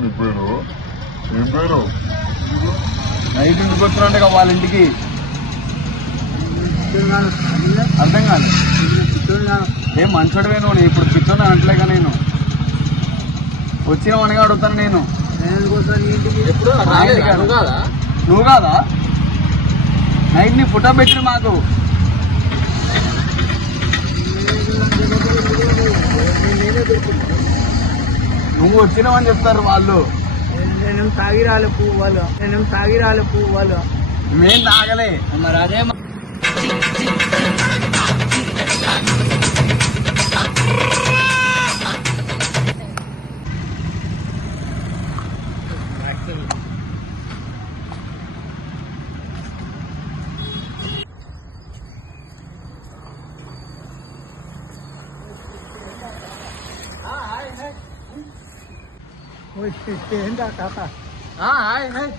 నీ పేరు ఏం పేరు? నైట్ ఇంటికి వచ్చినట్టు వాళ్ళ ఇంటికి అర్థం కాదు. ఏం మంచోడివే నువ్వు, ఇప్పుడు పిచ్చోని అనట్లేక నేను వచ్చినావు అనగా అడుగుతాను నేను. నువ్వు కాదా నైట్ నీ ఫోటో పెట్టిరు మాకు. నువ్వు వచ్చినావని చెప్తారు వాళ్ళు. నేనేం తాగి రాలే పువ్వు మేం తాగలే. మరి అదే ఏంటా తాత? Hi hi